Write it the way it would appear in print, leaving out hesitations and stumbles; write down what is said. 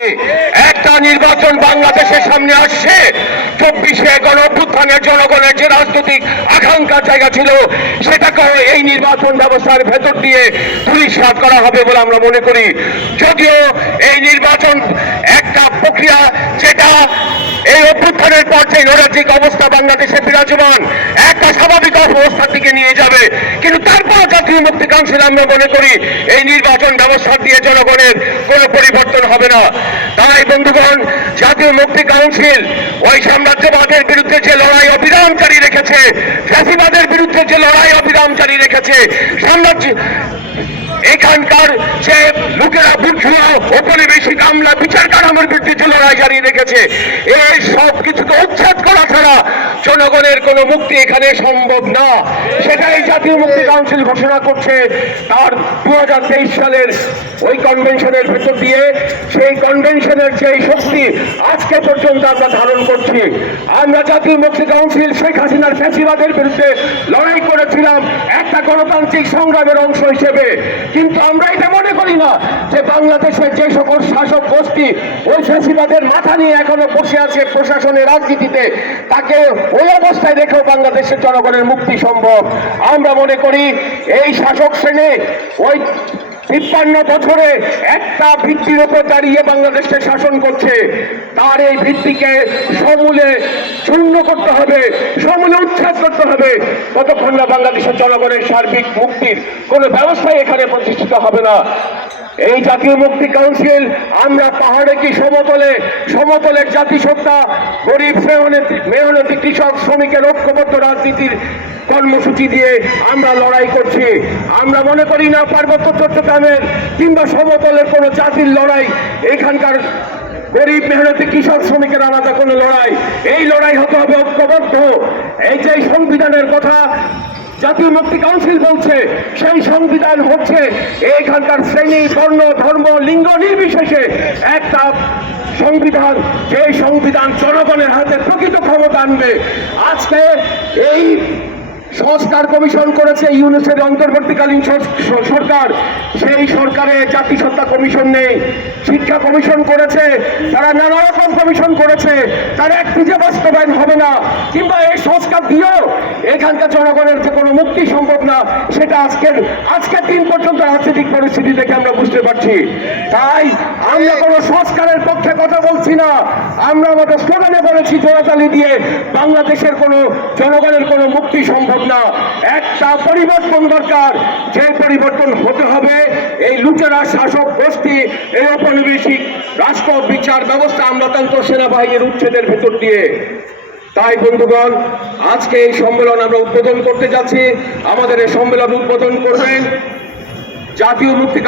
একটা নির্বাচন বাংলাদেশের সামনে আসছে। 24শে গণঅভ্যুত্থানের জনগণের যে রাজনৈতিক আকাঙ্ক্ষার জায়গা ছিল সেটাকে এই নির্বাচন ব্যবস্থার ভেতর দিয়ে ধূলিসাৎ করা হবে বলে আমরা মনে করি। যদিও এই নির্বাচন একটা প্রক্রিয়া যেটা এই অভ্যুত্থানের পর যে নৈরাজ্যিক অবস্থা বাংলাদেশে বিরাজমান একটা স্বাভাবিক অবস্থার দিকে নিয়ে যাবে, কিন্তু তারপর জাতীয় মুক্তি কাউন্সিল আমরা মনে করি এই নির্বাচন ব্যবস্থা দিয়ে জনগণের কোনো পরিবর্তন হবে না। তাই বন্ধুগণ, জাতীয় মুক্তি কাউন্সিল ওই সাম্রাজ্যবাদের বিরুদ্ধে যে লড়াই অবিরাম জারি রেখেছে, ফ্যাসিবাদের বিরুদ্ধে যে লড়াই অবিরাম জারি রেখেছে, সাম্রাজ্য এখানকার যে লোকেরা বুঝুয়া ঔপনিবেশিক আমলা বিচার কাঠামোর বিরুদ্ধে যে লড়াই জারি রেখেছে, এই সব কিছুকে উচ্ছেদ করা ছাড়া জনগণের কোনো মুক্তি এখানে সম্ভব না। সেটাই জাতীয় মুক্তি কাউন্সিল ঘোষণা করছে তার 2023 সালের ওই কনভেনশনের ভেতর দিয়ে। সেই কনভেনশনের যেই শক্তি আজকে পর্যন্ত আমরা ধারণ করছি। আমরা জাতীয় মুক্তি কাউন্সিল শেখ হাসিনার ফ্যাসিবাদের বিরুদ্ধে লড়াই করেছিলাম একটা গণতান্ত্রিক সংগ্রামের অংশ হিসেবে, কিন্তু আমরা এটা মনে করি না যে বাংলাদেশের যে সকল শাসক গোষ্ঠী ওই ফ্যাসিবাদের মাথা নিয়ে এখনো বসে আছে প্রশাসনের রাজনীতিতে, তাকে ওই অবস্থায় রেখেও বাংলাদেশের জনগণের মুক্তি সম্ভব। আমরা মনে করি এই শাসক শ্রেণী ওই 53 বছরে একটা ভিত্তির উপর দাঁড়িয়ে বাংলাদেশকে শাসন করছে, তার এই ভিত্তিকে সমূলে শূন্য করতে হবে, সমূলে উচ্ছেদ করতে হবে। ততক্ষণ না বাংলাদেশের জনগণের সার্বিক মুক্তির কোনো ব্যবস্থাই এখানে প্রতিষ্ঠিত হবে না। এই জাতীয় মুক্তি কাউন্সিল আমরা পাহাড়ে কি সমতলের জাতিসত্তা, গরিব মেহনতি কৃষক শ্রমিকের ঐক্যবদ্ধ রাজনীতির কর্মসূচি দিয়ে আমরা লড়াই করছি। আমরা মনে করি না পার্বত্য চট্টগ্রামের কিংবা সমতলের কোনো জাতির লড়াই, এখানকার গরিব মেহনতি কৃষক শ্রমিকের আলাদা কোনো লড়াই। এই লড়াই হতে হবে ঐক্যবদ্ধ। এই যে সংবিধানের কথা জাতীয় মুক্তি কাউন্সিল বলছে, সেই সংবিধান হচ্ছে এইখানকার শ্রেণী, বর্ণ, ধর্ম, লিঙ্গ নির্বিশেষে একটা সংবিধান, যে সংবিধান জনগণের হাতে প্রকৃত ক্ষমতা আনবে। আজকে এই সংস্কার কমিশন করেছে ইউনুসের অন্তর্বর্তীকালীন সরকার, সেই সরকারে জাতিসত্তা কমিশন নেই। শিক্ষা কমিশন করেছে, তারা নানা রকম কমিশন করেছে, তার একটি যে বাস্তবায়ন হবে না, কিংবা এই সংস্কার দিয়েও এখানকার জনগণের যে কোনো মুক্তি সম্ভব না, সেটা আজকের দিন পর্যন্ত রাজনৈতিক পরিস্থিতি দেখে আমরা বুঝতে পারছি। তাই আমরা কোনো সংস্কারের পক্ষে কথা বলছি না, আমরা আমাদের স্লোগানে বলেছি জোড়াতালি দিয়ে বাংলাদেশের কোনো জনগণের কোনো মুক্তি সম্ভব না। একটা পরিবর্তন দরকার, যে পরিবর্তন হতে হবে এই লুটেরা শাসক গোষ্ঠী, এই ঔপনিবেশিক রাষ্ট্র বিচার ব্যবস্থা, আমলাতন্ত্র, সেনাবাহিনীর উচ্ছেদের ভেতর দিয়ে। তাই বন্ধুগণ, আজকে এই সম্মেলন আমরা উদ্বোধন করতে যাচ্ছি। আমাদের এই সম্মেলন উদ্বোধন করবেন জাতীয় মুক্তি